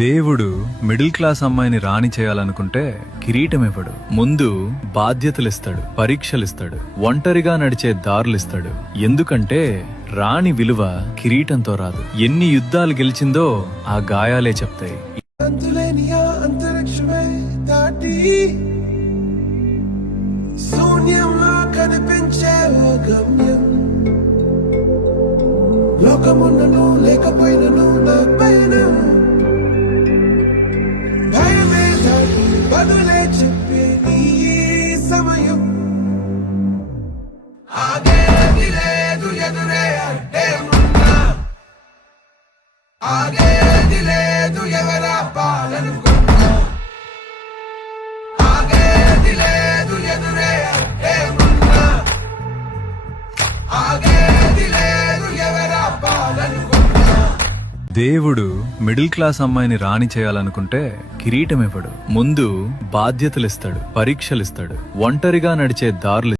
దేవుడు middle class అమ్మాయిని రాణి చేయాలనుకుంటే కిరీటం ఇవ్వడు. ముందు బాధ్యతలిస్తాడు, పరీక్షలిస్తాడు, ఒంటరిగా నడిచే దారులిస్తాడు. ఎందుకంటే రాణి విలువ కిరీటంతో రాదు, ఎన్ని యుద్ధాలు గెలిచిందో ఆ గాయాలే చెప్తాయి. అంతులేని ఆ అంతరిక్షమే దాటి శూన్యంలో కనిపించే ఓ గమ్యం, లోకమున్నను లేకపోయినను నా పైన భయమే దాటి బదులే చెప్పే నీ సమయం. ఆగేది లేదు ఎదురే అడ్డే ఉన్నా, ఆగేది లేదు ఎవరా పాలనుకున్నా, ఆగేది లేదు ఎదురే అడ్డే ఉన్నా, ఆగేది లేదు ఎవరా పాలనుకున్నా. దేవుడు మిడిల్ క్లాస్ అమ్మాయిని రాణి చేయాలనుకుంటే కిరీటం ఇవ్వడు. ముందు బాధ్యతలిస్తాడు, పరీక్షలిస్తాడు, ఒంటరిగా నడిచే దారులు